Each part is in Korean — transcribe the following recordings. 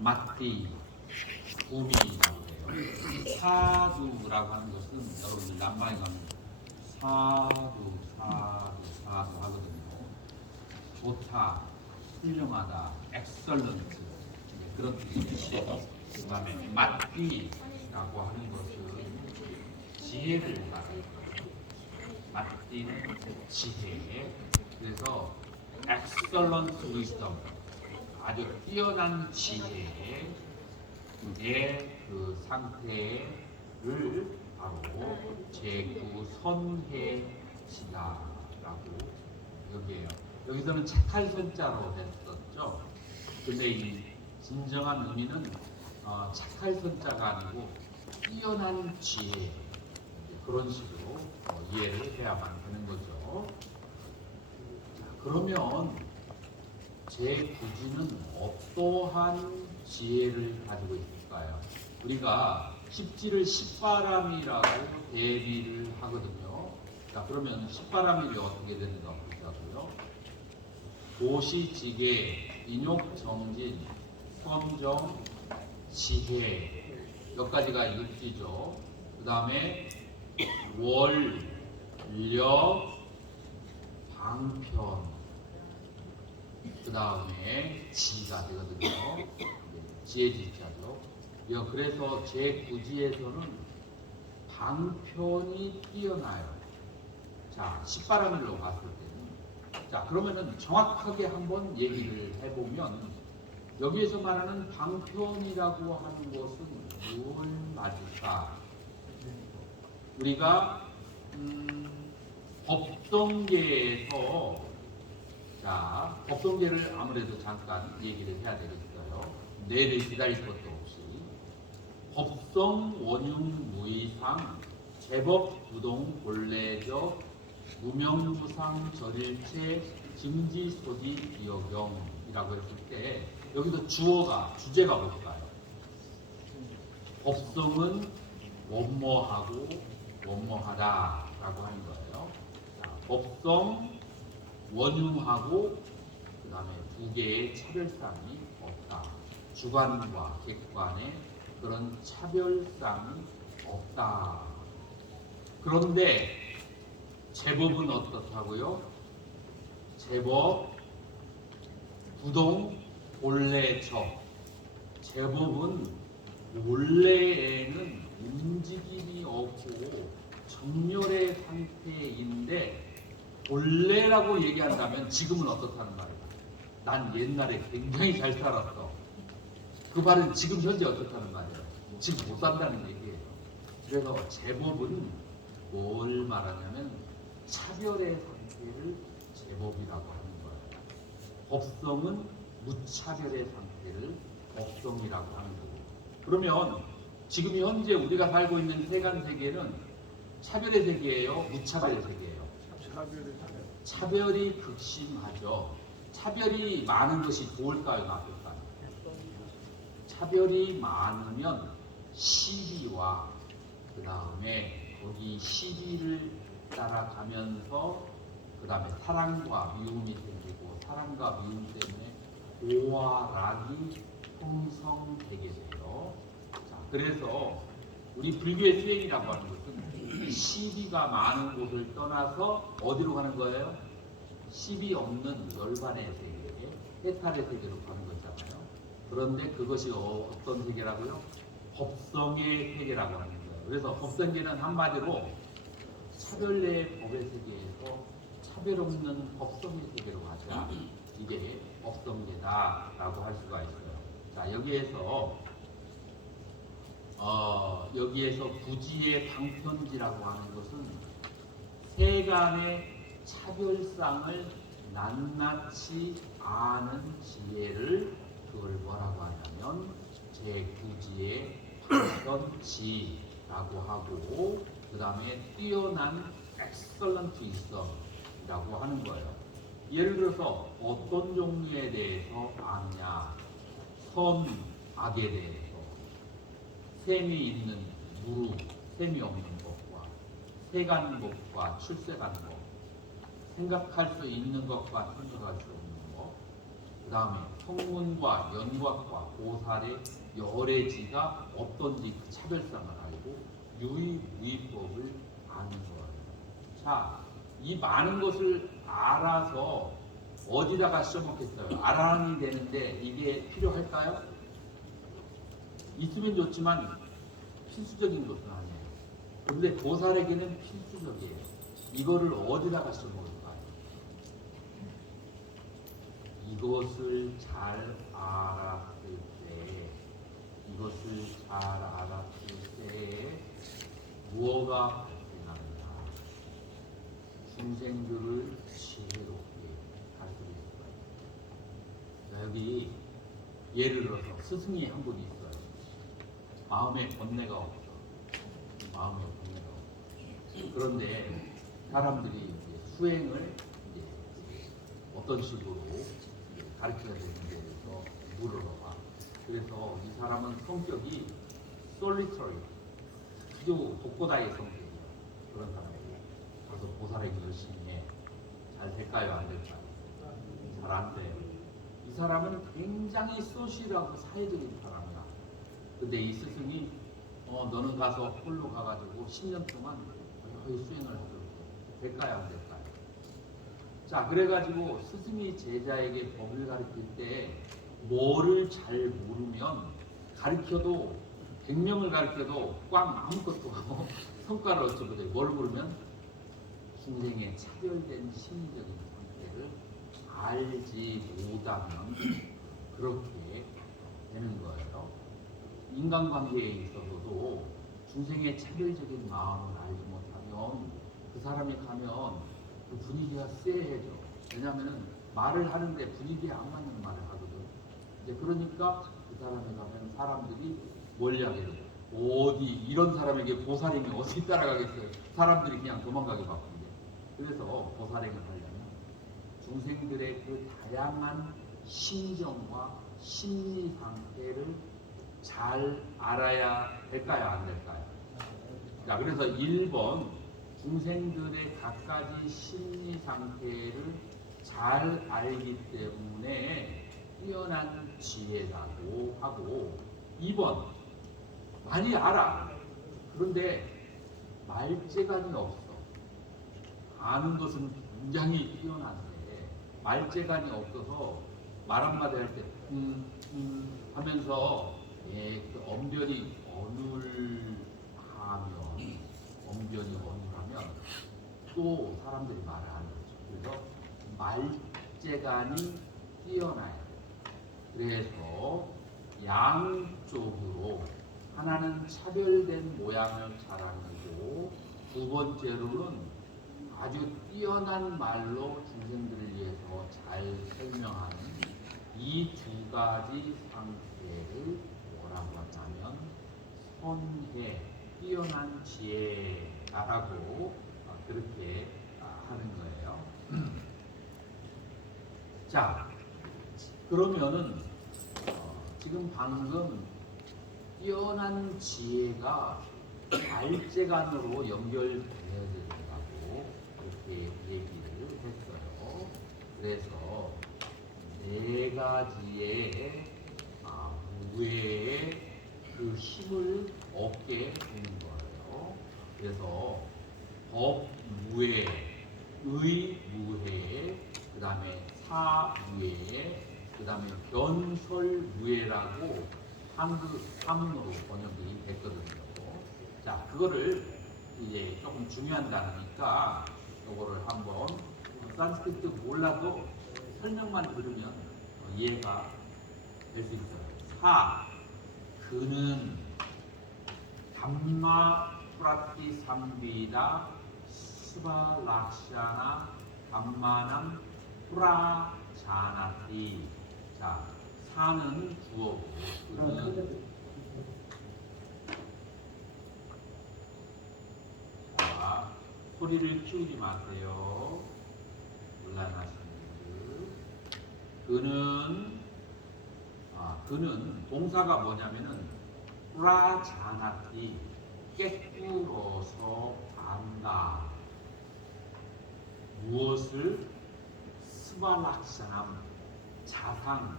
마띠, 구미라고 해요. 사두라고 하는 것은 여러분들 남방에 가면 사두 하거든요. 좋다, 훌륭하다, 엑설런트 그런 뜻이에요. 그 다음에 마띠라고 하는 것은 지혜를 말해요. 마띠는 지혜. 그래서 excellent wisdom, 아주 뛰어난 지혜의 그 상태를 바로 제구선해시다라고 여기에요. 여기서는 착할 선자로 했었죠. 근데 이 진정한 의미는 착할 선자가 아니고 뛰어난 지혜, 그런 식으로 이해를 해야만 되는 거죠. 자, 그러면 제9지는 어떠한 지혜를 가지고 있을까요? 우리가 10지를 10바람이라고 대비를 하거든요. 자, 그러면 10바람이 어떻게 되는가 보자고요. 도시지계, 인욕정진, 수엄정, 지혜, 몇 가지가 6지죠. 그 다음에 월, 력, 방편, 그 다음에 지가 되거든요. 지혜지자죠. 그래서 제9지에서는 방편이 뛰어나요. 자, 10바람일로 봤을 때는. 자, 그러면은 정확하게 한번 얘기를 해보면, 여기에서 말하는 방편이라고 하는 것은 뭘 말일까? 우리가 법성계에서, 자, 법성계를 아무래도 잠깐 얘기를 해야 되겠어요. 내를 기다릴 것도 없이. 법성, 원흉, 무의상, 제법, 부동, 본래적, 무명무상, 절일체, 증지, 소지, 비여경이라고 했을 때 여기서 주제가 뭘까요? 법성은 원모하고 원모하다라고 하는 거예요. 자, 법성, 원흉하고 그 다음에 두 개의 차별상이 없다. 주관과 객관의 그런 차별상이 없다. 그런데 제법은 어떻다고요? 제법, 부동, 본래적. 제법은 본래에는 움직임이 없고 정렬의 상태인데, 본래라고 얘기한다면 지금은 어떻다는 말이야? 난 옛날에 굉장히 잘 살았어. 그 말은 지금 현재 어떻다는 말이에요? 지금 못 산다는 얘기예요. 그래서 제법은 뭘 말하냐면 차별의 상태를 제법이라고 하는 거예요. 법성은 무차별의 상태를 법성이라고 하는 거고. 그러면 지금 현재 우리가 살고 있는 세간 세계는 차별의 세계예요? 무차별의 세계예요? 차별이 극심하죠. 차별이 많은 것이 좋을까요, 나쁠까요? 차별이 많으면 시비와 그 다음에 거기 시비를 따라가면서 그 다음에 사랑과 미움이 생기고, 사랑과 미움 때문에 오와 락이 형성되게 돼요. 자, 그래서 우리 불교의 수행이라고 하는 것은 시비가 많은 곳을 떠나서 어디로 가는 거예요? 시비 없는 열반의 세계, 해탈의 세계로 가는 거잖아요. 그런데 그것이 어떤 세계라고요? 법성의 세계라고 하는 거예요. 그래서 법성계는 한마디로 차별의 법의 세계에서 차별 없는 법성의 세계로 가자. 이게 법성계다라고 할 수가 있어요. 자, 여기에서 부지의 방편지라고 하는 것은 세간의 차별상을 낱낱이 아는 지혜를, 그걸 뭐라고 하냐면 제9지의 방편지라고 하고, 그 다음에 뛰어난 excellent wisdom이라고 하는 거예요. 예를 들어서 어떤 종류에 대해서 아느냐? 선, 악에 대해서, 셈이 있는 무루, 셈이 없는 것과, 세간법과 출세간법, 생각할 수 있는 것과 생각할 수 없는 것, 그 다음에 성문과 연곽과 보살의 열애지가 어떤지 그 차별성을 알고 유의무의법을 아는 거예요. 자, 이 많은 것을 알아서 어디다가 써먹겠어요? 알아내야 되는데 이게 필요할까요? 있으면 좋지만 필수적인 것은 아니에요. 그런데 보살에게는 필수적이에요. 이거를 어디다가 써먹을까요? 이것을 잘 알았을 때 무엇가 발생합니다. 중생들을 지혜롭게 가르치겠어요. 여기 예를 들어서 스승이 한 분이 있어요. 마음에 번뇌가 없어. 그런데 사람들이 이제 수행을 이제 어떤 식으로 가르쳐야 되는지에 대해서 물어봐. 그래서 이 사람은 성격이 솔리터리, 아주 독고다의 성격이에요. 그런 사람에게 그래서 보살에게 열심히 해. 잘 될까요? 안 될까요? 잘 안 돼요. 이 사람은 굉장히 소시하고 사회적인 사람이야. 근데 이 스승이 너는 가서 홀로 가가지고 10년 동안 거의 수행을 하도록 될까요? 안 될까요? 자, 그래가지고 스승이 제자에게 법을 가르칠 때 뭐를 잘 모르면 가르쳐도 100명을 가르쳐도 꽝 아무것도 하고 성과를 얻지 못해. 뭘 모르면 중생의 차별된 심리적인 상태를 알지 못하면 그렇게 되는 거예요. 인간관계에 있어서도 중생의 차별적인 마음을 알지 못하면 그 사람이 가면 그 분위기가 쎄해져. 왜냐하면 말을 하는데 분위기에 안 맞는 말을 하거든. 이제 그러니까 그 사람에 가면 사람들이 뭘 이야기해요. 어디 이런 사람에게 보살행이 어디 따라가겠어요. 사람들이 그냥 도망가게 바쁜데. 그래서 보살행을 하려면 중생들의 그 다양한 심정과 심리 상태를 잘 알아야 될까요? 안 될까요? 자, 그래서 1번 중생들의 각가지 심리 상태를 잘 알기 때문에 뛰어난 지혜라고 하고 2번 많이 알아. 그런데 말재간이 없어. 아는 것은 굉장히 뛰어난데 말재간이 없어서 말 한마디 할 때 하면서 그 언변이 어눌하면 또 사람들이 말을 안 하죠. 그래서 말재간이 뛰어나요. 그래서 양쪽으로 하나는 차별된 모양을 자랑하고 두 번째로는 아주 뛰어난 말로 중생들을 위해서 잘 설명하는 이 두 가지 상태를 뭐라고 하냐면 선해, 뛰어난 지혜라고 그렇게 하는 거예요. 자, 그러면은 지금 방금 뛰어난 지혜가 말재간으로 연결되어야 된다고 그렇게 얘기를 했어요. 그래서 네 가지의 무예의 그 힘을 얻게 되는 거예요. 그래서 법무예, 의무예, 그 다음에 사무예, 그 다음에 변설무예라고 한문으로 번역이 됐거든요. 자, 그거를 이제 조금 중요한 단어니까 이거를 한번 산스크리트 몰라도 설명만 들으면 이해가 될 수 있어요. 그는 담마 프라티 삼비다 스발락샤나 담마남 프라자나티. 자, 사는 주어고 그는 자, 소리를 키우지 마세요. 곤란하신 분들. 그는 동사가 뭐냐면은 프라자나티, 깨꾸러서 안다. 무엇을? 스발락샤남, 자상,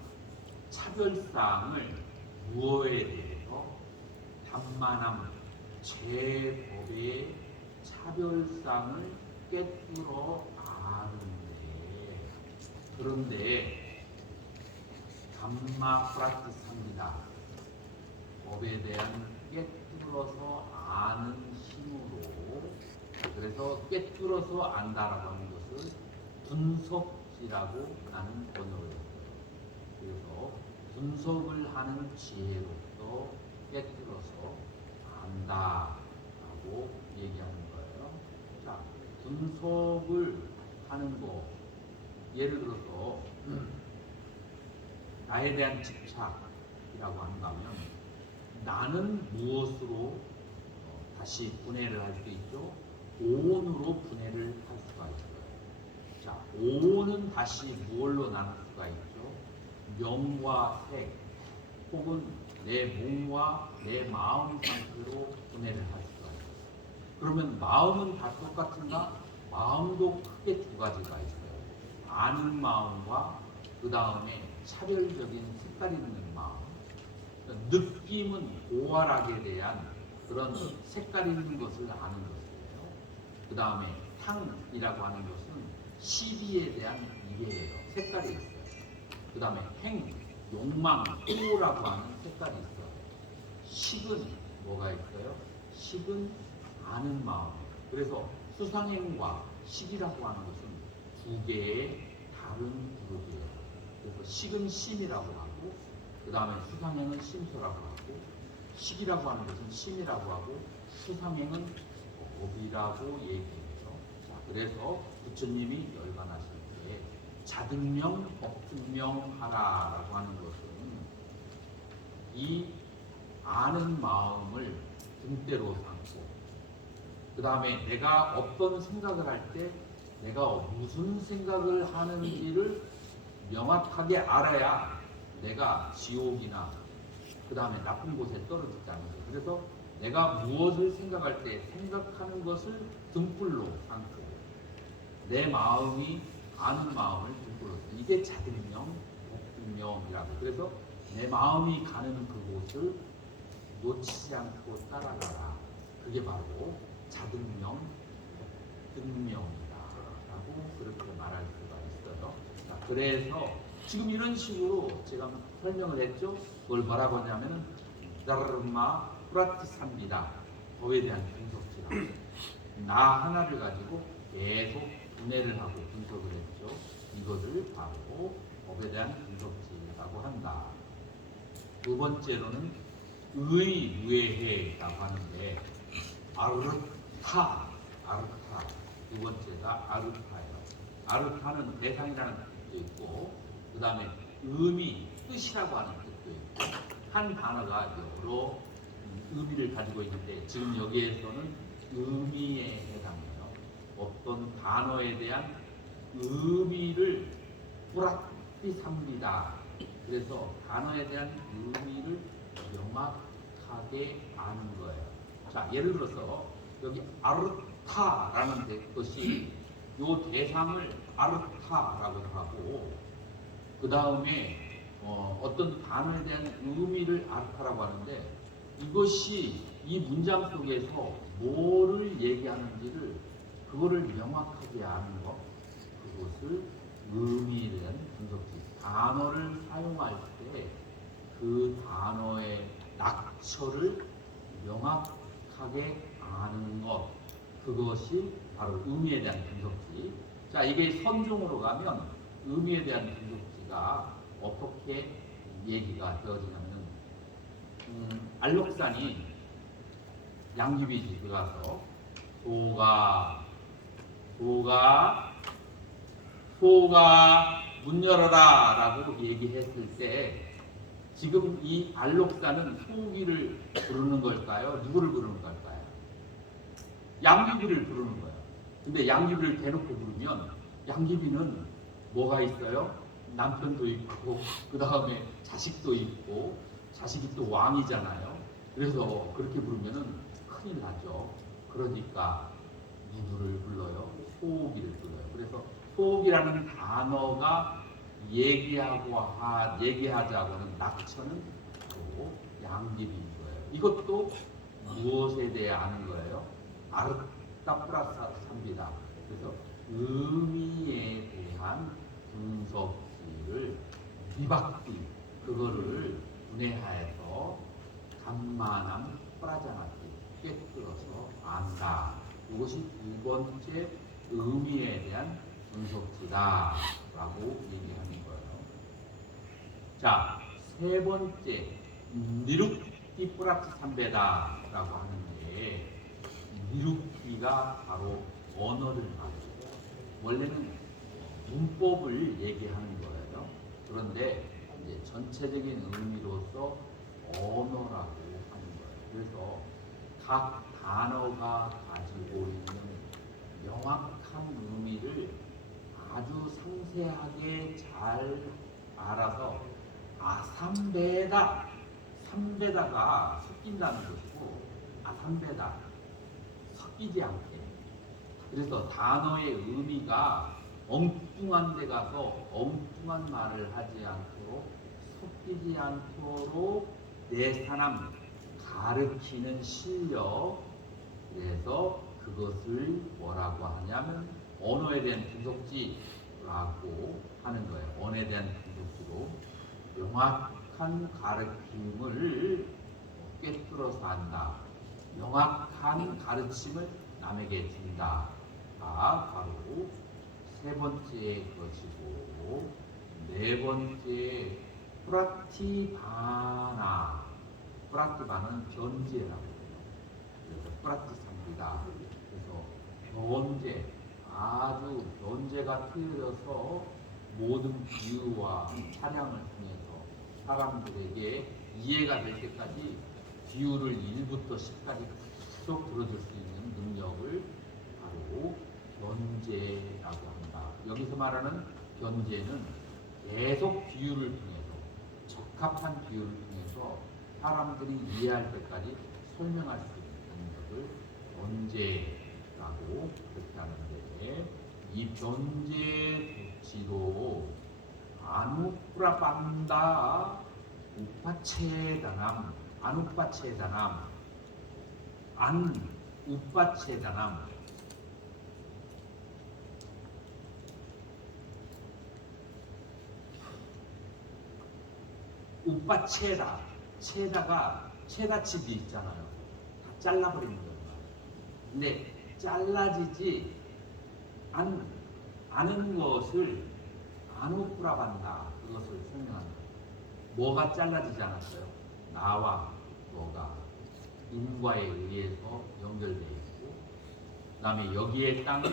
차별사항을 무엇에 대해서 단만함, 제법의 차별사항을 꿰뚫어 아는데, 그런데 감마 프라티스합니다. 법에 대한 꿰뚫어서 아는 힘으로, 그래서 꿰뚫어서 안다라고 하는 것을 분석지라고 나는 번역을 했어요. 그래서 분석을 하는 지혜로서 꿰뚫어서 안다라고 얘기하는 거예요. 자, 분석을 하는 거, 예를 들어서 나에 대한 집착이라고 한다면 나는 무엇으로 다시 분해를 할 수 있죠? 오온으로 분해를 할 수가 있어요. 자, 오온은 다시 무엇로 나눌 수가 있죠? 명과 색, 혹은 내 몸과 내 마음 상태로 분해를 할 수가 있어요. 그러면 마음은 다 똑같은가? 마음도 크게 두 가지가 있어요. 아는 마음과 그 다음에 차별적인 색깔 있는 마음. 느낌은 고활하게 대한 그런 색깔 있는 것을 아는 것이에요. 그 다음에 탕이라고 하는 것은 시비에 대한 이해예요. 색깔이 있어요. 그 다음에 행, 욕망, 호라고 하는 색깔이 있어요. 식은 뭐가 있어요? 식은 아는 마음이에요. 그래서 수상행과 식이라고 하는 것은 두 개의 다른 그룹이에요. 그래서 식은 심이라고 하고, 그 다음에 수상행은 심소라고 하고, 식이라고 하는 것은 심이라고 하고, 수상행은 법이라고 얘기해요. 자, 그래서 부처님이 열반하실 때 자등명, 법등명하라라고 하는 것은 이 아는 마음을 등대로 삼고, 그 다음에 내가 어떤 생각을 할 때 내가 무슨 생각을 하는지를 명확하게 알아야 내가 지옥이나 그 다음에 나쁜 곳에 떨어지지 않는 거예요. 그래서 내가 무엇을 생각할 때 생각하는 것을 등불로 삼고 내 마음이 아는 마음을 등불로 삼고, 이게 자등명, 법등명이라고. 그래서 내 마음이 가는 그곳을 놓치지 않고 따라가라. 그게 바로 자등명, 법등명이다 라고 그렇게 말할 수가 있어요. 자, 그래서 지금 이런 식으로 제가 설명을 했죠. 그걸 뭐라고 하냐면은 다르마 프라티사입니다. 법에 대한 분석이라고. 나 하나를 가지고 계속 분해를 하고 분석을 했죠. 이것을 바로 법에 대한 분석지라고 한다. 두 번째로는 의외해라고 하는데, 아르타. 두 번째가 아르타예요. 아르타는 대상이라는 뜻도 있고, 그 다음에 의미, 뜻이라고 하는 뜻도 있고, 한 단어가 여러 의미를 가지고 있는데 지금 여기에서는 의미에 해당해요. 어떤 단어에 대한 의미를 뿌락띠삽니다. 그래서 단어에 대한 의미를 명확하게 아는 거예요. 자, 예를 들어서 여기 아르타라는 것이 요 대상을 아르타라고도 하고, 그 다음에 어떤 단어에 대한 의미를 아르타라고 하는데, 이것이 이 문장 속에서 뭐를 얘기하는지를 그거를 명확하게 아는 것, 그것을 의미에 대한 분석지. 단어를 사용할 때 그 단어의 낙처를 명확하게 아는 것, 그것이 바로 의미에 대한 분석지. 자, 이게 선종으로 가면 의미에 대한 분석지가 어떻게 얘기가 되어지냐면은, 알록산이 양귀비 집에 가서 소가 문 열어라 라고 얘기했을 때, 지금 이 알록산은 소기를 부르는 걸까요? 누구를 부르는 걸까요? 양귀비를 부르는 거예요. 근데 양귀비를 대놓고 부르면 양귀비는 뭐가 있어요? 남편도 있고, 그 다음에 자식도 있고, 자식이 또 왕이잖아요. 그래서 그렇게 부르면은 큰일 나죠. 그러니까 누구를 불러요? 소기를 불러요. 그래서 소기라는 단어가 얘기하자고는 낙천은 또 양귀비인 거예요. 이것도 무엇에 대해 아는 거예요? 아르타 플러스 삼비다. 그래서 의미에 대한 분석지를 비박비 그거를 분해하여서 간만함 프라자나티 꿰뚫어서 안다. 이것이 두 번째 의미에 대한 분석지다라고 얘기하는 거예요. 자, 세 번째 니루키 플러스 삼배다라고 하는데 니루키가 바로 언어를 말해요. 원래는 문법을 얘기하는 거예요. 그런데 이제 전체적인 의미로서 언어라고 하는 거예요. 그래서 각 단어가 가지고 있는 명확한 의미를 아주 상세하게 잘 알아서 삼배다, 삼배다가 섞인다는 것이고 삼배다 섞이지 않게. 그래서 단어의 의미가 엉뚱한 데 가서 엉뚱한 말을 하지 않도록 섞이지 않도록 내 사람 가르치는 실력. 그래서 그것을 뭐라고 하냐면 언어에 대한 분석지라고 하는 거예요. 언어에 대한 분석지로 명확한 가르침을 꿰뚫어서 한다. 명확한 가르침을 남에게 준다. 바로 세 번째 것이고, 네 번째 프라티바나. 프라티바는 변제라고 해요. 그래서 프라티상비다. 그래서 변제, 아주 변제가 틀려서 모든 비유와 찬양을 통해서 사람들에게 이해가 될 때까지 비유를 1부터 10까지 계속 들어줄 수 있는 능력을 바로 변제라고 한다. 여기서 말하는 변제는 계속 비유를 통해서 적합한 비유를 통해서 사람들이 이해할 때까지 설명할 수 있는 능력을 변제라고 그렇게 하는데, 이 변제 도치도 아누프라반다 우파체다남, 아누파체다남, 우파체다남. 우파체다, 체다가 체다칩이 있잖아요. 다 잘라버리는 거예요. 근데 잘라지지 않은 것을 아누프라반다, 그것을 설명한다. 뭐가 잘라지지 않았어요? 나와 너가 인과에 의해서 연결되어 있고, 그 다음에 여기에 땅,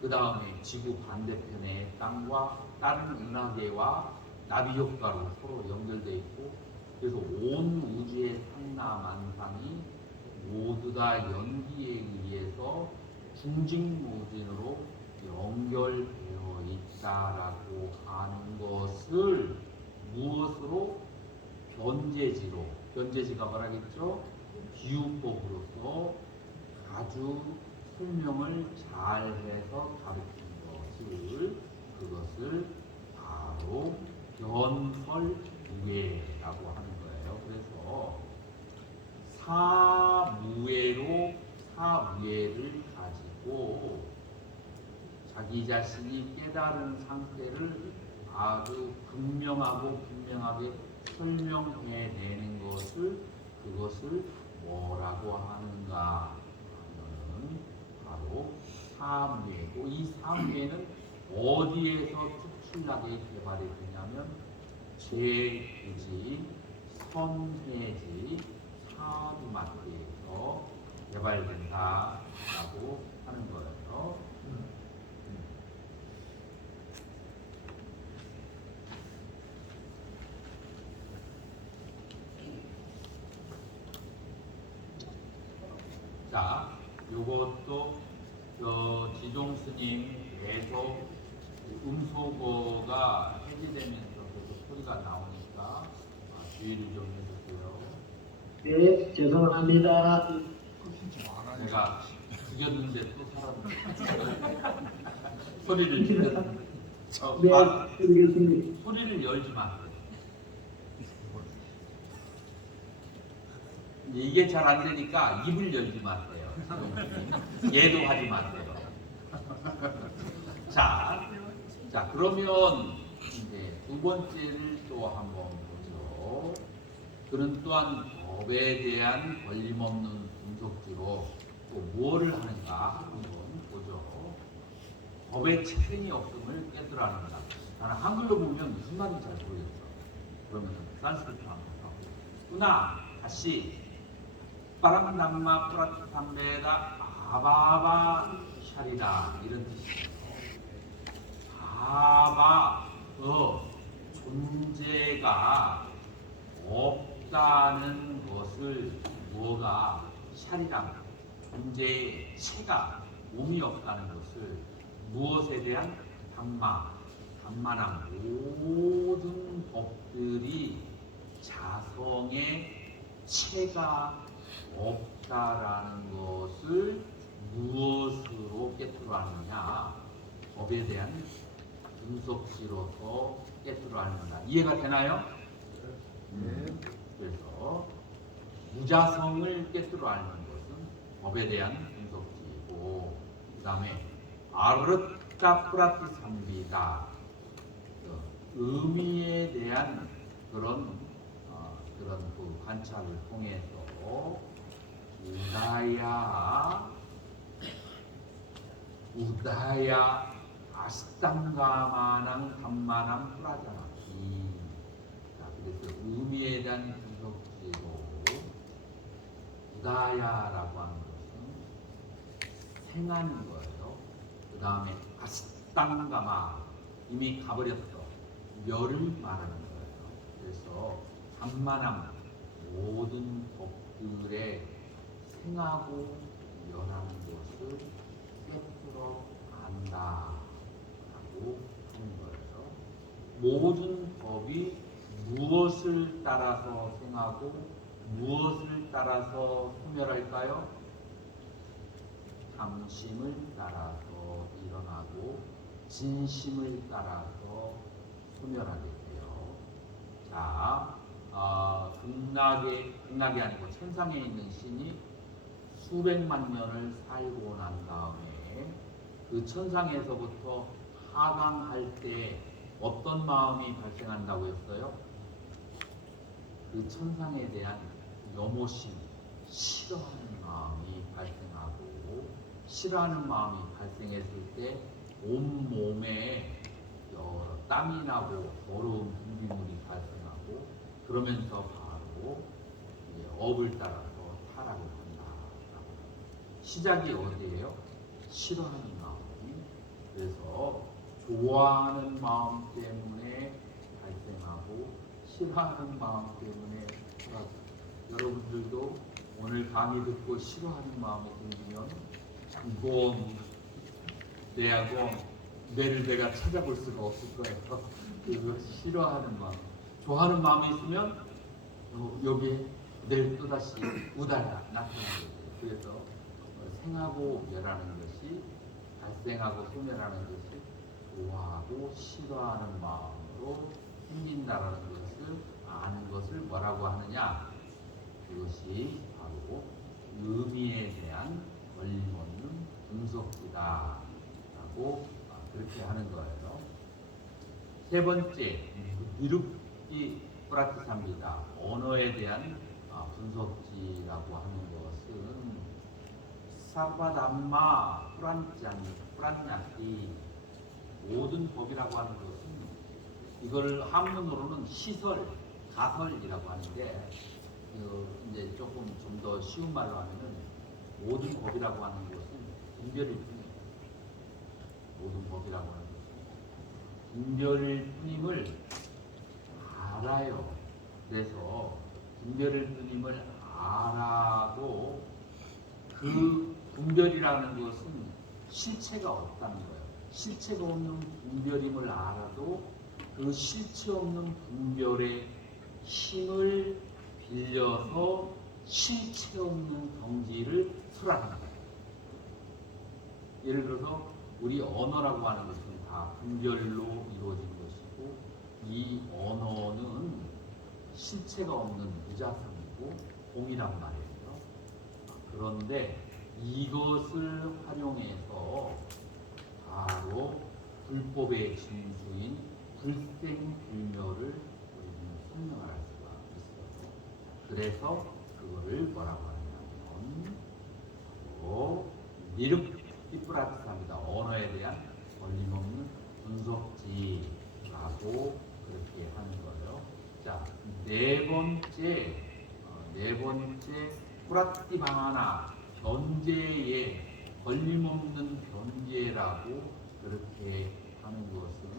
그 다음에 지구 반대편의 땅과 다른 은하계와 나비 효과로 서로 연결되어 있고, 그래서 온 우주의 상나만상이 모두 다 연기에 의해서 중직무진으로 연결되어 있다라고 하는 것을 무엇으로? 변제지로. 변제지가 뭐라겠죠? 비유법으로서 아주 설명을 잘해서 가르친 것을, 그것을 바로 변설무예라고 하는 거예요. 그래서 사무예로 사무예를 가지고 자기 자신이 깨달은 상태를 아주 분명하게 설명해내는 것을, 그것을 뭐라고 하는가 하면 바로 사무예고, 이 사무예는 어디에서 특출나게 개발이 되냐면 제구지, 선해지, 사두마트에서 개발된다라고 하는 거예요. 자, 요것도 지종 스님 계속 음소거가 해지되면서 계속 소리가 나오니까 주의를 좀 해주세요. 네, 죄송합니다. 제가 죽였는데 또 살았네. 소리를 지르는. 네, 드리겠습니다. 소리를 열지 마세요. 이게 잘 안 되니까 입을 열지 마세요. 얘도 하지 마세요. 자, 그러면 이제 두 번째를 또 한번 보죠. 그는 또한 법에 대한 걸림없는 분석지로 또 무엇을 하는가 한번 보죠. 법에 책임이 없음을 깨뜨라는다. 나는 한글로 보면 무슨 말인지 잘 모르겠어. 그러면 산스크리트 한번 하고. 누나 다시 빠랑남마 프라티탐베다 아바바 샤리다 이런 뜻이에요. 아바 존재가 없다는 것을 무어가 샤리랑 존재의 체가 몸이 없다는 것을 무엇에 대한 담마나 모든 법들이 자성의 체가 없다라는 것을 무엇으로 깨뜨려 하느냐? 법에 대한 분석지로서 깨뜨려 하는다. 이해가 되나요? 그래서 무자성을 깨뜨려 하는 것은 법에 대한 분석지이고, 그 다음에 아르타 프라티 삼비다. 의미에 대한 그런 그 관찰을 통해서 우다야 아스탕가마낭 담마낭 프라자나. 자, 그래서 의미에 대한 분석지로 우다야라고 하는 것은 생하는 거예요. 그 다음에 아스탕가마 이미 가버렸어. 멸을 말하는 거예요. 그래서 담마낭 모든 법들의 생하고 멸하는 것을 깨뜨려 안다라고 하는 거예요. 모든 법이 무엇을 따라서 생하고 무엇을 따라서 소멸할까요? 탐심을 따라서 일어나고 진심을 따라서 소멸하게 돼요. 자, 극락이 아니고 천상에 있는 신이 수백만 년을 살고 난 다음에 그 천상에서부터 하강할 때 어떤 마음이 발생한다고 했어요? 그 천상에 대한 염오심, 싫어하는 마음이 발생하고, 싫어하는 마음이 발생했을 때 온몸에 땀이 나고 더러운 분비물이 발생하고, 그러면서 바로 업을 따라서 타락을 한다. 시작이 어디예요? 싫어하는 마음이. 그래서 좋아하는 마음 때문에 발생하고 싫어하는 마음 때문에 타락. 여러분들도 오늘 강의 듣고 싫어하는 마음이 생기면 이건 뇌를 내가 찾아볼 수가 없을 거예요. 그 싫어하는 마음. 좋아하는 마음이 있으면 여기에 내일 또다시 우다야 나타나게 돼요. 그래서 생하고 멸하는 것이, 발생하고 소멸하는 것이 좋아하고 싫어하는 마음으로 생긴다라는 것을 아는 것을 뭐라고 하느냐? 그것이 바로 의미에 대한 걸림없는 분석지다라고 그렇게 하는 거예요. 세 번째, 미륵기 프라티사입니다. 언어에 대한 분석지라고 하는 것은 사바담마 프란냐티, 모든 법이라고 하는 것은, 이걸 한문으로는 시설, 가설이라고 하는데, 이제 조금 좀 더 쉬운 말로 하면은 모든 법이라고 하는 것은 분별일 뿐이에요. 모든 법이라고 하는 것은 분별일 뿐임을 알아요. 그래서 분별일 뿐임을 알아도 그 분별이라는 것은 실체가 없다는 거예요. 실체가 없는 분별임을 알아도 그 실체 없는 분별의 힘을 빌려서 실체 없는 경지를 설하는 거예요. 예를 들어서 우리 언어라고 하는 것은 다 다 분별로 이루어진 것이고 이 언어는 실체가 없는 무자성이고 공이란 말이에요. 그런데 이것을 활용해서 바로 불법의 진수인 불생불멸을 우리는 설명할 수가 있어요. 그래서 그거를 뭐라고 하냐면 바로 미륵비프라티사입니다. 언어에 대한 걸림없는 분석지라고 그렇게 하는 거예요. 자, 네 번째 프라티바하나 변제에 걸림없는 변제라고 그렇게 하는 것은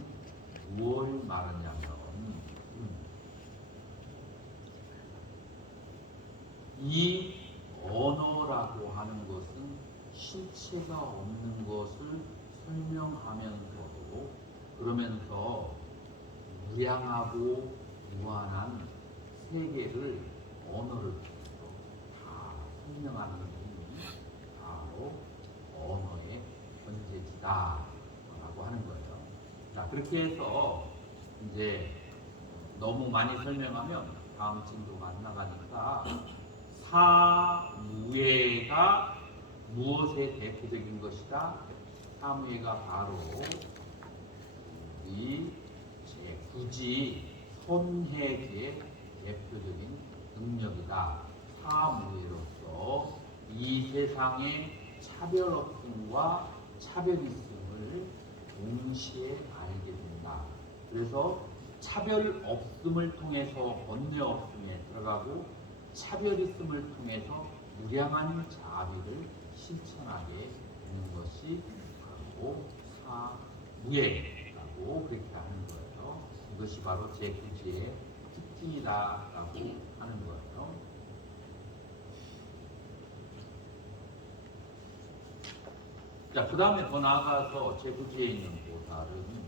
무엇을 말하냐면 이 언어라고 하는 것은 실체가 없는 것을 설명하면서도 그러면서 무량하고 무한한 세계를 언어를 통해서 다 설명하는 것이 바로 언어의 현재지다라고 하는 거예요. 자, 그렇게 해서 이제 너무 많이 설명하면 다음 진도가 안 나가니까 사무예가 무엇의 대표적인 것이다? 사무예가 바로 이 굳이 선해지의 대표적인 능력이다. 사무예로서 이 세상의 차별 없음과 차별 있음을 동시에 알게 된다. 그래서 차별 없음을 통해서 번뇌 없음에 들어가고 차별 있음을 통해서 무량한 자비를 실천하게 되는 것이 바로 사무예라고 그렇게 하는 거예요. 이것이 바로 제9지의 특징이다라고 하는 거예요. 자, 그 다음에 더 나아가서 제9지에 있는 보살은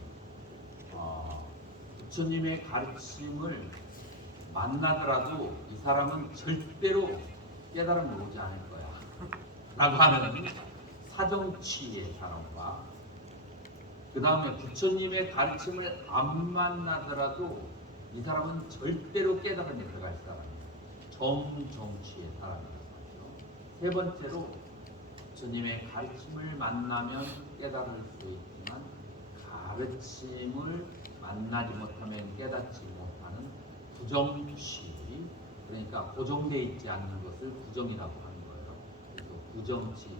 부처님의 가르침을 만나더라도 이 사람은 절대로 깨달음을 오지 않을 거야 라고 하는 사정치의 사람과 그 다음에 부처님의 가르침을 안 만나더라도 이 사람은 절대로 깨달음에 들어갈 사람이에요. 정치의 사람이라고 하죠. 세 번째로 부처님의 가르침을 만나면 깨달을 수 있지만 가르침을 만나지 못하면 깨닫지 못하는 부정치, 그러니까 고정되어 있지 않는 것을 부정이라고 하는 거예요. 그래서 부정치,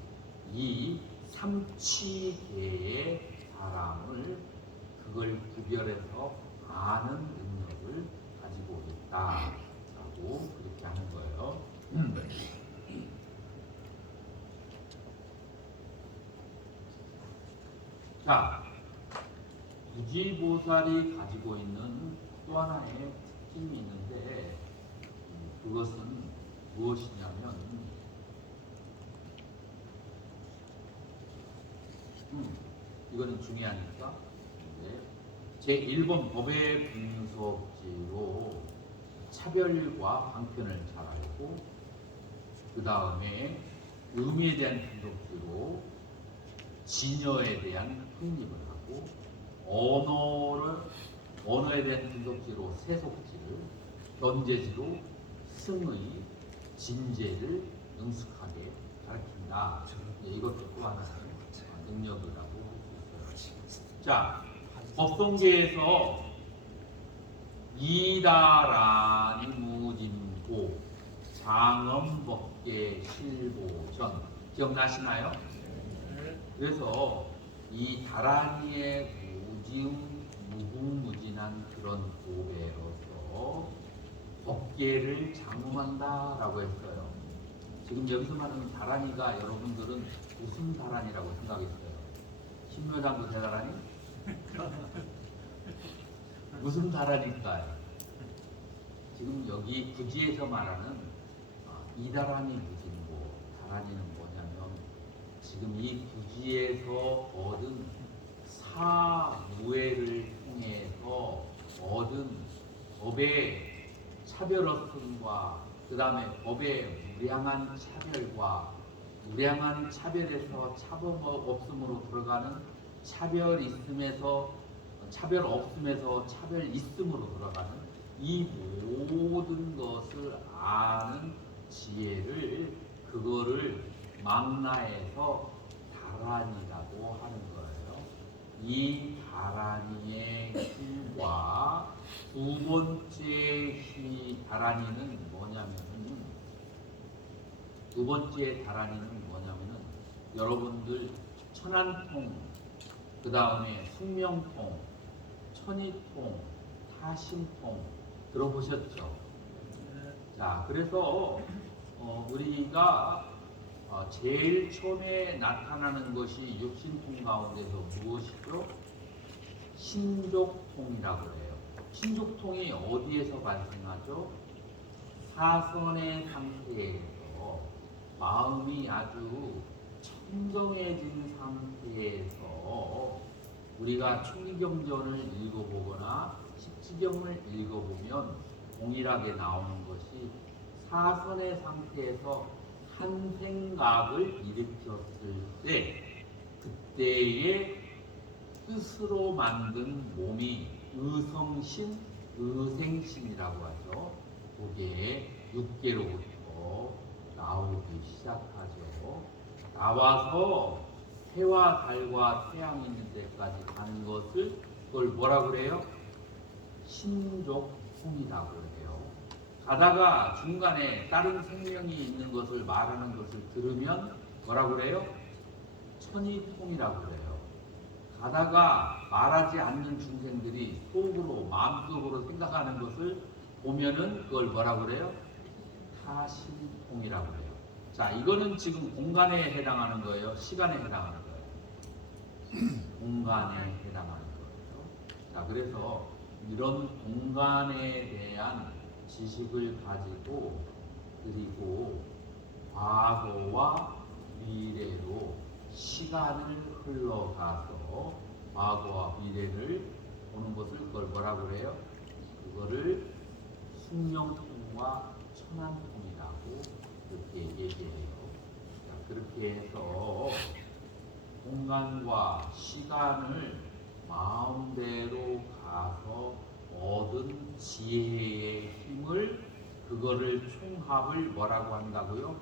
이 삼치계의 사람을 그걸 구별해서 아는 능력을 가지고 있다라고 그렇게 하는 거예요. 자, 부지보살이 가지고 있는 또 하나의 특징이 있는데 그것은 무엇이냐면 이거는 중요하니까 제1번 법의 분석지로 차별과 방편을 잘 알고 그 다음에 의미에 대한 분석지로 진여에 대한 확립을 하고 언어에 대한 분석지로 세속지를 견제지로 승의, 진제를 능숙하게 가르친다. 이것도 또 하나의 능력이라고 할 수 있어요. 자, 법성계에서 이다라니 무진고 장엄법계 실보전 기억나시나요? 그래서 이 다라니의 무궁무진한 그런 보배로서 법계를 장엄한다라고 했어요. 지금 여기서 말하는 다라니가 여러분들은 무슨 다라니라고 생각했어요? 신묘당도 대다라니? 무슨 다라니일까요? 지금 여기 구지에서 말하는 이다라니 무진고 다라니는 뭐냐면 지금 이 구지에서 얻은 사무예를 통해서 얻은 법의 차별없음과 그 다음에 법의 무량한 차별과 무량한 차별에서 차범 없음으로 들어가는 차별 있음에서 차별 없음에서 차별 있음으로 돌아가는 이 모든 것을 아는 지혜를 그거를 망라해서 다란이라고 하는 거예요. 이 다란이의 힘과 두 번째 다란이는 뭐냐면은 두 번째 다란이는 뭐냐면은 여러분들 천안통, 그 다음에 숙명통, 천이통, 타심통 들어보셨죠? 자, 그래서 우리가 제일 처음에 나타나는 것이 육신통 가운데서 무엇이죠? 신족통이라고 해요. 신족통이 어디에서 발생하죠? 사선의 상태에서 마음이 아주 청정해진 상태에서 우리가 충기경전을 읽어보거나 십지경을 읽어보면 동일하게 나오는 것이 사선의 상태에서 한 생각을 일으켰을 때 그때의 뜻으로 만든 몸이 의성심, 의생심이라고 하죠. 그게 육계로부터 나오기 시작하죠. 나와서 해와 달과 태양이 있는 데까지 가는 것을 그걸 뭐라고 그래요? 신족통이라고 해요. 가다가 중간에 다른 생명이 있는 것을 말하는 것을 들으면 뭐라고 그래요? 천이통이라고 그래요. 가다가 말하지 않는 중생들이 속으로 마음속으로 생각하는 것을 보면은 그걸 뭐라고 그래요? 타심통이라고 해요. 자, 이거는 지금 공간에 해당하는 거예요? 시간에 해당하는 거예요? 공간에 해당하는 거예요. 자, 그래서 이런 공간에 대한 지식을 가지고 그리고 과거와 미래로 시간을 흘러가서 과거와 미래를 보는 것을 그걸 뭐라고 그래요? 그거를 숙명통과 천안통이라고 그렇게 얘기해요. 자, 그렇게 해서 공간과 시간을 마음대로 가서 얻은 지혜의 힘을 그거를 총합을 뭐라고 한다고요?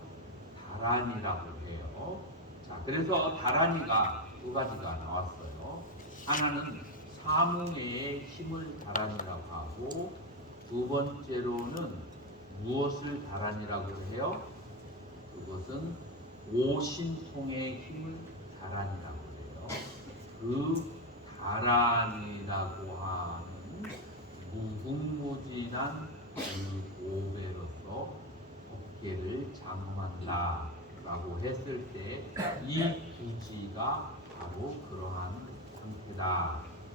다란이라고 해요. 자, 그래서 다란이가 두 가지가 나왔어요. 하나는 사무의 힘을 다란이라고 하고 두 번째로는 무엇을 다란이라고 해요? 그것은 오신통의 힘을 다란이라고 해요. 그 다란이라고 하는 무궁무진한 그 오배로서 법계를 장엄한다 라고 했을 때 이 부지가 바로 그러한 상태다.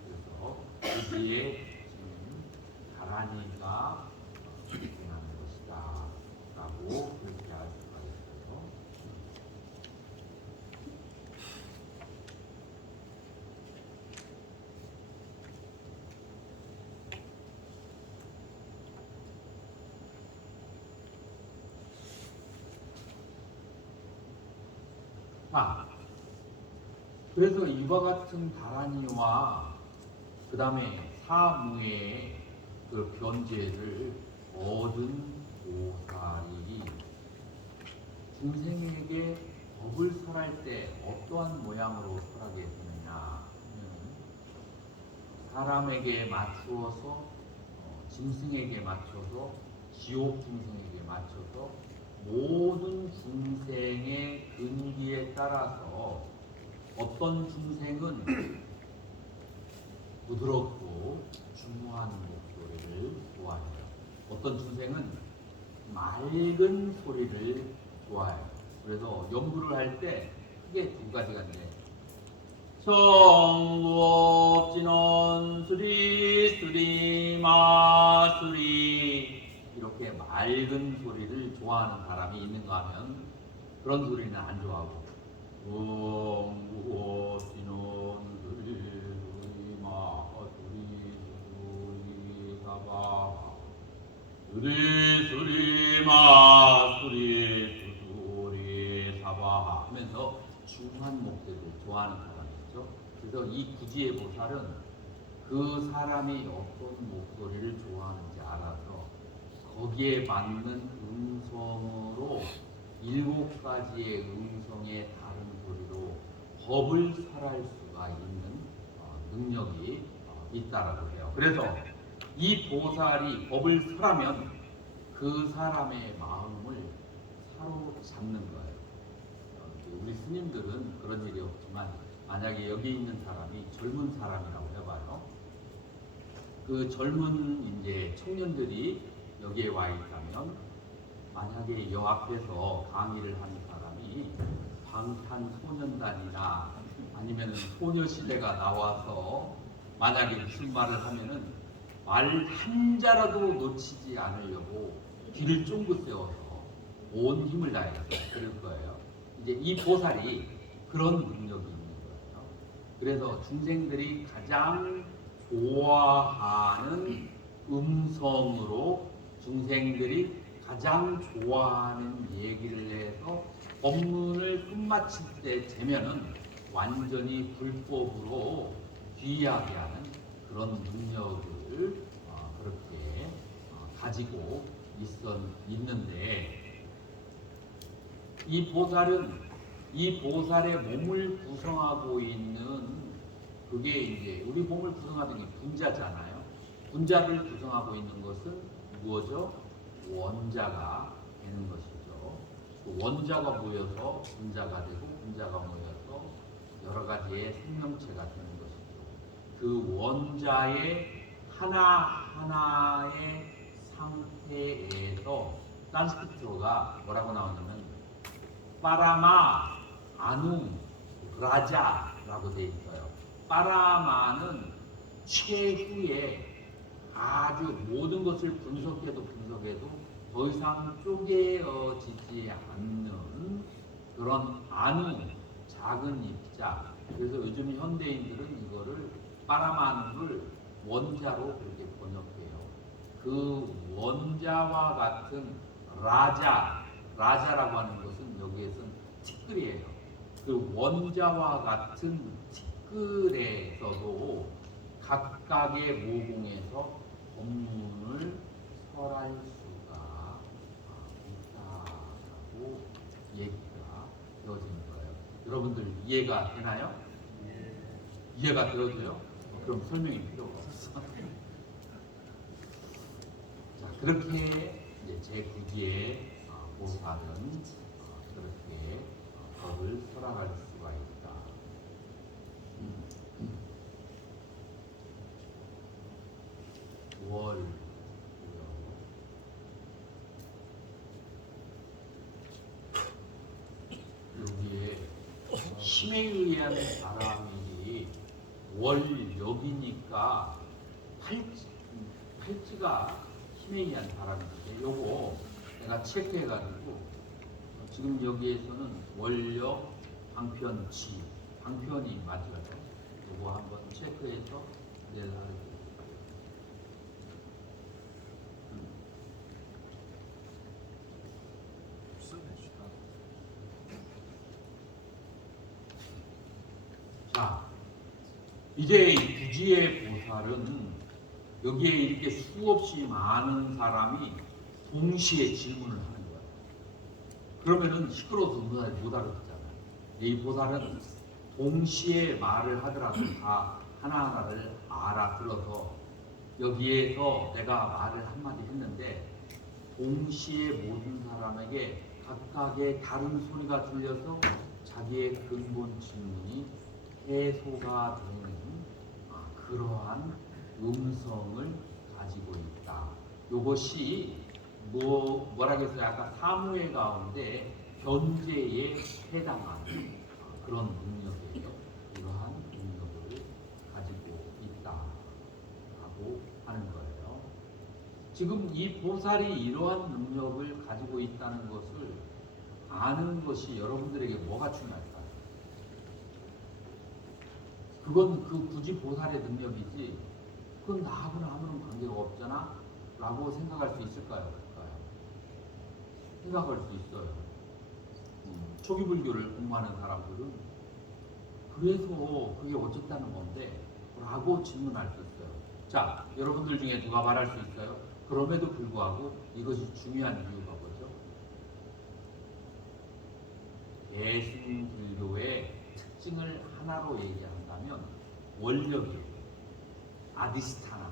그래서 부지에 지금 다란이가 발생하는 것이다 라고 그렇게 알 수가 있어요. 자, 그래서 이와 같은 다란이와 그 다음에 사무의 그 변제를 얻은 보살이 중생에게 법을 설할 때 어떠한 모양으로 설하게 되느냐, 사람에게 맞추어서 짐승에게 맞춰서 지옥 중생에게 맞춰서 모든 중생의 근기에 따라서 어떤 중생은 부드럽고 중후한 목소리를 좋아해요. 어떤 중생은 맑은 소리를 좋아해요. 그래서 연구를 할 때 크게 두 가지가 있는데 성법진원 수리 수리 마수리 이렇게 맑은 소리를 좋아하는 사람이 있는가 하면 그런 소리는 안 좋아하고 성법진원 수리 수리 마수리 수리 사바 수리 수리 마수리 수리 사바 하면서 중한 목소리를 좋아하는 사람이죠. 그래서 이 구지의 보살은 그 사람이 어떤 목소리를 좋아하는지 알아서 거기에 맞는 음성으로 7가지의 음성의 다른 소리로 법을 설할 수가 있는 능력이 있다라고 해요. 그래서 이 보살이 법을 설하면 그 사람의 마음을 사로잡는 거예요. 우리 스님들은 그런 일이 없지만 만약에 여기 있는 사람이 젊은 사람이라고 해봐요. 그 젊은 이제 청년들이 여기에 와 있다면 만약에 여 앞에서 강의를 하는 사람이 방탄소년단이나 아니면 소녀시대가 나와서 만약에 무슨 말을 하면은 말 한자라도 놓치지 않으려고 귀를 쫑긋 세워서 온 힘을 다해서 그럴 거예요. 이제 이 보살이 그런 능력이 있는 거예요. 그래서 중생들이 가장 좋아하는 음성으로 중생들이 가장 좋아하는 얘기를 해서 법문을 끝마칠 때 되면은 완전히 불법으로 귀하게 하는 그런 능력을 그렇게 가지고 있는데 이 보살의 몸을 구성하고 있는 그게 이제 우리 몸을 구성하는 게 분자잖아요. 분자를 구성하고 있는 것은 무엇이죠? 원자가 되는 것이죠. 그 원자가 모여서 분자가 되고 분자가 모여서 여러 가지의 생명체가 되는 것이죠. 그 원자의 하나하나의 상태에서 산스크리트어가 뭐라고 나오냐면 빠라마 아누 라자라고 되어 있어요. 빠라마는 최후의 아주 모든 것을 분석해도 더 이상 쪼개지지 않는 그런 아누 작은 입자. 그래서 요즘 현대인들은 이거를 빠라마누를 원자로 그렇게 번역해요. 그 원자와 같은 라자라고 하는 것은 여기에서는 티끌이에요. 그 원자와 같은 티끌에서도 각각의 모공에서 법문을 설할 수가 있다고 얘기가 되어지는 거예요. 여러분들 이해가 되나요? 이해가 되어져요? 그럼 설명이 필요가 없어. 자, 그렇게 이제 제9지의 보살은 그렇게 법을 설학할 수가 있다. 월 여기에 힘에 의한 바람이 월역이니까 팔찌가 힘에 의한 바람인데 요거 내가 체크해가지고 지금 여기에서는 월역 방편치 방편이 맞아요. 요거 한번 체크해서 내일 하겠습니다. 자, 이제 구지의 보살은 여기에 이렇게 수없이 많은 사람이 동시에 질문을 하는 거야. 그러면은 시끄러워서 못 알아듣잖아요. 이 보살은 동시에 말을 하더라도 다 하나하나를 알아들어서 여기에서 내가 말을 한마디 했는데 동시에 모든 사람에게 각각의 다른 소리가 들려서 자기의 근본 질문이 해소가 되는 그러한 음성을 가지고 있다. 이것이 뭐라겠어요? 아까 사무의 가운데 견제에 해당하는 그런 능력이에요. 이러한 능력을 가지고 있다라고 하는 거예요. 지금 이 보살이 이러한 능력을 가지고 있다는 것을 아는 것이 여러분들에게 뭐가 중요할까요? 그건 그 굳이 보살의 능력이지 그건 나하고는 아무런 관계가 없잖아 라고 생각할 수 있을까요? 생각할 수 있어요. 초기 불교를 공부하는 사람들은 그래서 그게 어쨌다는 건데 라고 질문할 수 있어요. 자, 여러분들 중에 누가 말할 수 있어요? 그럼에도 불구하고 이것이 중요한 이유가 뭐죠? 개신불교의 특징을 하나로 얘기한다면 원력이에요. 아디스타나.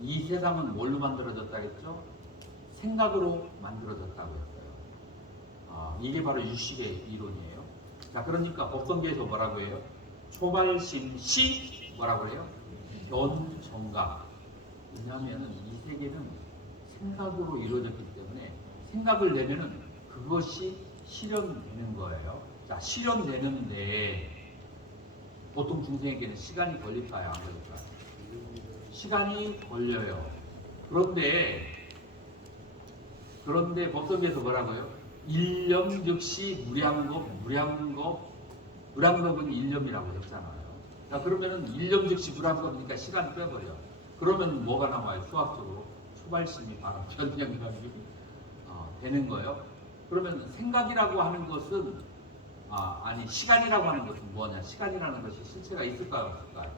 이 세상은 뭘로 만들어졌다 했죠? 생각으로 만들어졌다고 했어요. 이게 바로 유식의 이론이에요. 자, 그러니까 법성계에서 뭐라고 해요? 초발심시 뭐라고 해요? 변정각. 왜냐하면 이 세계는 생각으로 이루어졌기 때문에 생각을 내면은 그것이 실현되는 거예요. 자, 실현되는데 보통 중생에게는 시간이 걸릴까요? 안 걸릴까요? 시간이 걸려요. 그런데 법성계에서 뭐라고요? 일념 즉시 무량겁은 일념이라고 했잖아요. 자, 그러면은 일념 즉시 무량겁이니까 시간이 빼버려. 그러면 뭐가 나와요? 수학적으로 초발심이 바로 변경이 되는 거예요. 그러면 생각이라고 하는 것은 시간이라고 하는 것은 뭐냐? 시간이라는 것이 실체가 있을까요? 없을까요?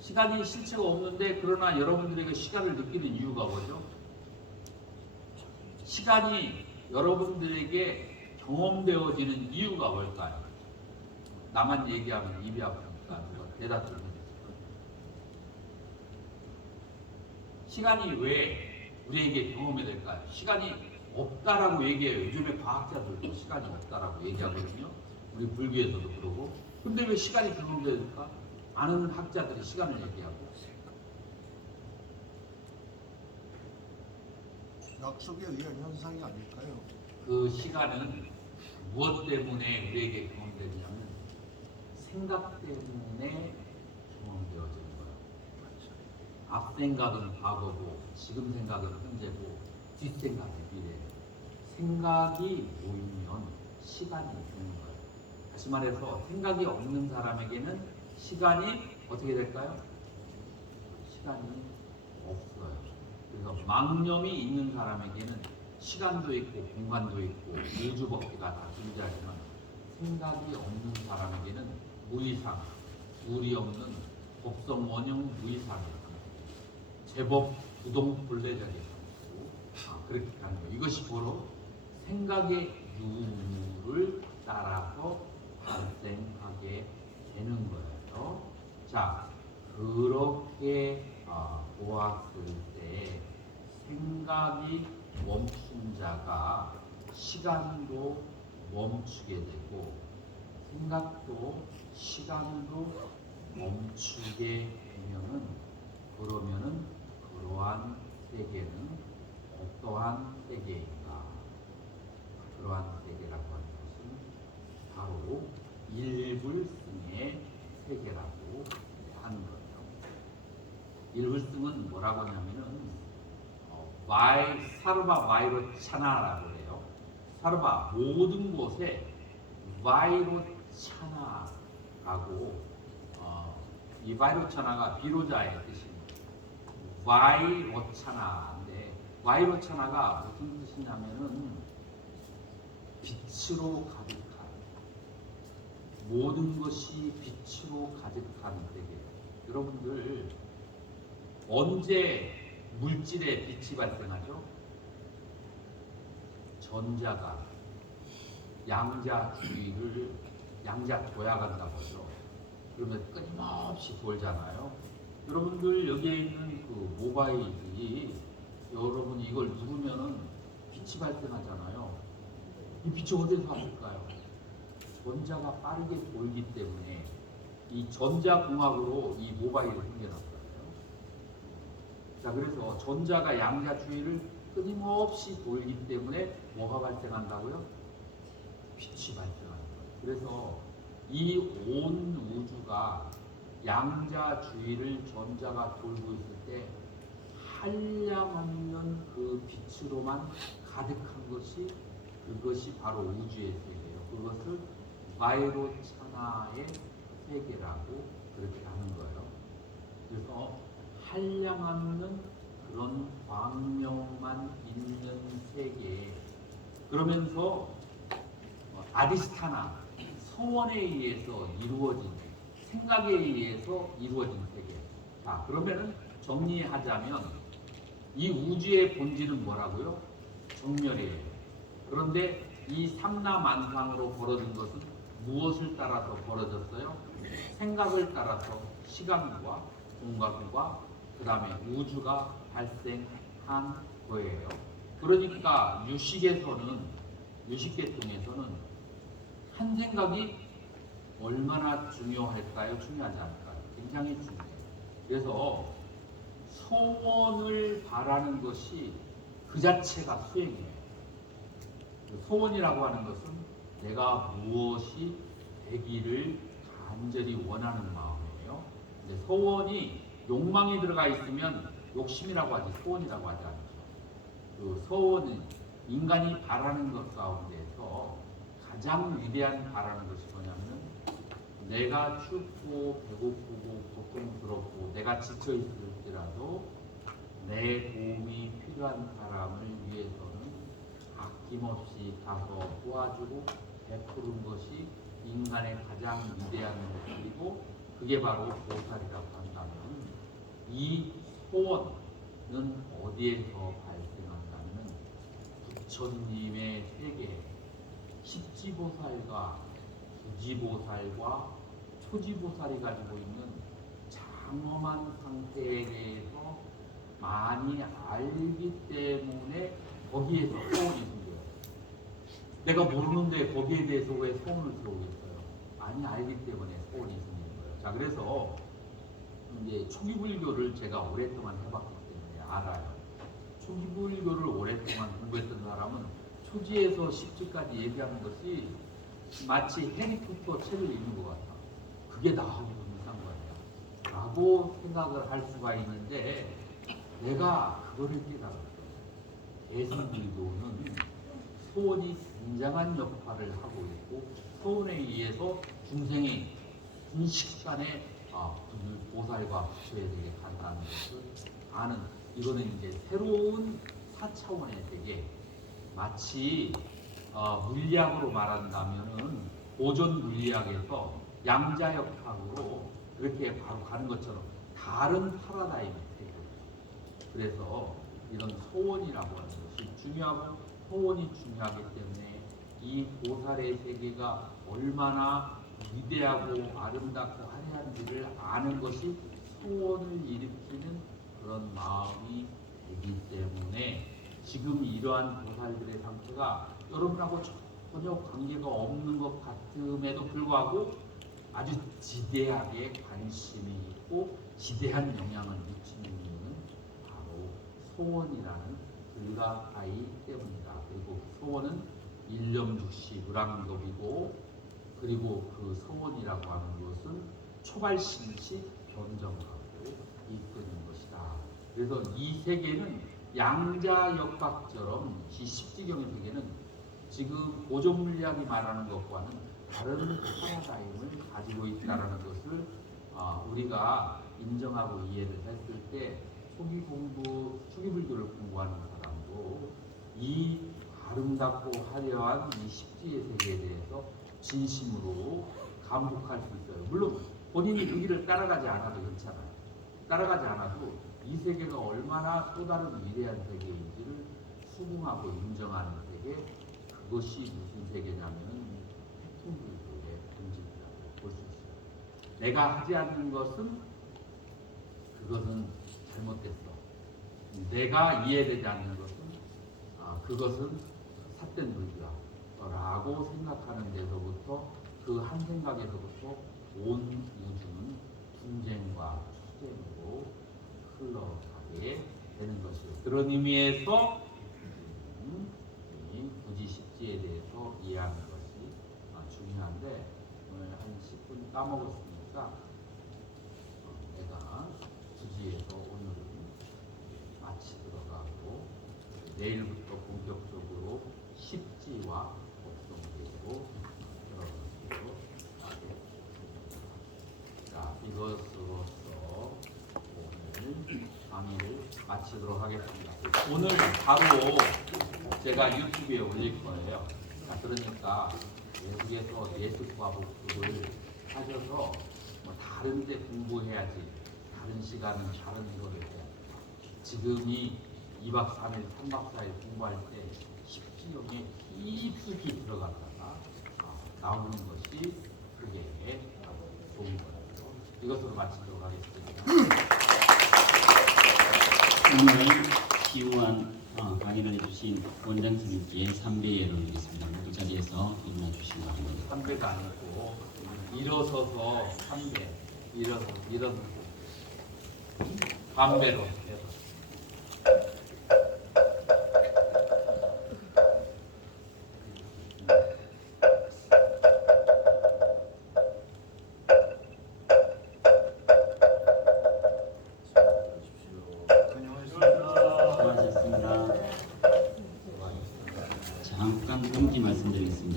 시간이 실체가 없는데 그러나 여러분들에게 시간을 느끼는 이유가 뭐죠? 시간이 여러분들에게 경험되어지는 이유가 뭘까요? 나만 얘기하면 입이 아프니까 누가 대답 좀 해주세요. 시간이 왜 우리에게 경험이 될까요? 시간이 없다라고 얘기해요. 요즘에 과학자들도 시간이 없다라고 얘기하거든요. 우리 불교에서도 그러고. 근데 왜 시간이 경험될까? 많은 학자들이 시간을 얘기하고. 약속에 의한 현상이 아닐까요? 그 시간은 무엇 때문에 우리에게 경험되냐면 생각 때문에 경험되어지는 거예요. 앞 생각은 과거고 지금 생각은 현재고 뒷생각은 미래예요. 생각이 모이면 시간이 되는 거예요. 다시 말해서 생각이 없는 사람에게는 시간이 어떻게 될까요? 시간이 없어요. 그래서 망념이 있는 사람에게는 시간도 있고 공간도 있고 우주법계가 다 존재하지만 생각이 없는 사람에게는 무이상, 우리 없는 법성 원형 무이상이에요. 제법 부동불례적인 상수. 그렇게 하는 거예요. 이것이 바로 생각의 유무를 따라서 발생하게 되는 거예요. 자, 그렇게 보았을 때 생각이 멈춘 자가 시간도 멈추게 되고 생각도 시간도 멈추게 되면은 그러면은 그러한 세계는 어떠한 세계인가? 그러한 세계라고 하는 것은 바로 일불승의 세계라고 하는 거예요. 일불승은 뭐라고 하냐면은 사르바 마이로차나라고 해요. 사르바 모든 곳에 마이로차나라고 이 마이로차나가 비로자의 뜻입니다. 마이로차나인데 마이로차나가 무슨 뜻이냐면은 빛으로 가득한 모든 것이 빛으로 가득한 세계. 여러분들 언제 물질에 빛이 발생하죠? 전자가 양자 도약한다고 하죠. 그러면 끊임없이 돌잖아요. 여러분들 여기에 있는 그 모바일이 여러분이 이걸 누르면은 빛이 발생하잖아요. 이 빛이 어디서 왔을까요? 전자가 빠르게 돌기 때문에 이 전자공학으로 이 모바일이 생겨났어요. 자, 그래서 전자가 양자 주위를 끊임없이 돌기 때문에 뭐가 발생한다고요? 빛이 발생하는 거예요. 그래서 이 온 우주가 양자 주위를 전자가 돌고 있을 때 한량없는 그 빛으로만 가득한 그것이 바로 우주의 세계예요. 그것을 마이로차나의 세계라고 그렇게 하는 거예요. 그래서 한량없는 그런 광명만 있는 세계. 그러면서 아디스타나 소원에 의해서 이루어진, 생각에 의해서 이루어진 세계. 자, 그러면은 정리하자면 이 우주의 본질은 뭐라고요? 정멸이에요. 그런데 이 삼라만상으로 벌어진 것은 무엇을 따라서 벌어졌어요? 생각을 따라서 시간과 공간과 그 다음에 우주가 발생한 거예요. 그러니까 유식계통에서는 한 생각이 얼마나 중요할까요? 중요하지 않을까요? 굉장히 중요해요. 그래서 소원을 바라는 것이 그 자체가 수행이에요. 소원이라고 하는 것은 내가 무엇이 되기를 간절히 원하는 마음이에요. 근데 소원이 욕망이 들어가 있으면 욕심이라고 하지 소원이라고 하지 않죠. 그 소원은 인간이 바라는 것 가운데서 가장 위대한 바라는 것이 뭐냐면 내가 춥고 배고프고 고통스럽고 내가 지쳐 있을지라도 내 도움이 필요한 사람을 위해서는 아낌없이 가서 도와주고 베푸는 것이 인간의 가장 위대한 모습이고 그게 바로 보살이라고 한다면 이 소원은 어디에서 발생한다면 부처님의 세계 십지보살과 부지보살과 초지보살이 가지고 있는 장엄한 상태에 대해서 많이 알기 때문에 거기에서 소원이 생겨요. 내가 모르는데 거기에 대해서 왜 소원을 들어오겠어요? 많이 알기 때문에 소원이 생기는 거예요. 자, 그래서 이제 초기불교를 제가 오랫동안 해봤기 때문에 알아요. 초기불교를 오랫동안 공부했던 사람은 초지에서 십지까지 얘기하는 것이 마치 해리포터 책을 읽는 것 같아. 그게 나하고 비슷한 거예요. 라고 생각을 할 수가 있는데 내가 그거를 깨달았어요. 대승불교는 소원이 굉장한 역할을 하고 있고 소원에 의해서 중생이 순식간에 보살과 부처에 대해 간다는 것을 아는 이거는 이제 새로운 4차원의 세계 마치 물리학으로 말한다면은 보존 물리학에서 양자역학으로 그렇게 바로 가는 것처럼 다른 파라다임의 세계. 그래서 이런 소원이라고 하는 것이 중요하고 소원이 중요하기 때문에 이 보살의 세계가 얼마나 위대하고 아름답고 화려한지를 아는 것이 소원을 일으키는 그런 마음이 되기 때문에 지금 이러한 보살들의 상태가 여러분하고 전혀 관계가 없는 것 같음에도 불구하고 아주 지대하게 관심이 있고 지대한 영향을 미치는 이유는 바로 소원이라는 불가하이기 때문이다. 그리고 소원은 일념즉시 무랑겁이고 그리고 그 소원이라고 하는 것은 초발심시 변정하고 이끄는 것이다. 그래서 이 세계는 양자역학처럼 이 십지경의 세계는 지금 보존물리학이 말하는 것과는 다른 파라다임을 가지고 있다는 것을 우리가 인정하고 이해를 했을 때 초기불교를 공부하는 사람도 이 아름답고 화려한 이 십지의 세계에 대해서 진심으로 감복할 수 있어요. 물론 본인이 그 길을 따라가지 않아도 괜찮아요. 따라가지 않아도 이 세계가 얼마나 또 다른 위대한 세계인지를 수긍하고 인정하는 세계, 그것이 무슨 세계냐면은 태통불교의 본질이라고 볼 수 있어요. 내가 하지 않는 것은 그것은 잘못됐어. 내가 이해되지 않는 것은 그것은 삿된 불교라고 생각하는 데서부터 그 한 생각에서부터 온 우주는 분쟁과 투쟁으로 흘러가게 되는 것이에요. 그런 의미에서 이 부지십지에 대해서 이해하는 것이 중요한데 오늘 한 10분 까먹었으니까 내가 부지에서 오늘은 마치도록 하고 내일부터 본격적으로 십지와 법성계로 들어가도록 하겠습니다. 자, 이것으로서 오늘 강의를 마치도록 하겠습니다. 오늘 바로 제가 유튜브에 올릴 거예요. 자, 그러니까 외국에서 예습과 복습을 하셔서 뭐 다른 데 공부해야지, 다른 시간은 다른 거를 해야 지금이 2박 3일, 3박 4일 공부할 때 십지경에 깊숙이 들어갔다가 나오는 것이 그게 좋은 거예요. 이것으로 마치도록 하겠습니다. 오늘 기우한 강의를 해주신 원장 선생님께 3배를 올리겠습니다. 그 자리에서 일어나 주시기 바랍니다. 3배가 아니고 일어서서 3배, 일어서 반배로 해서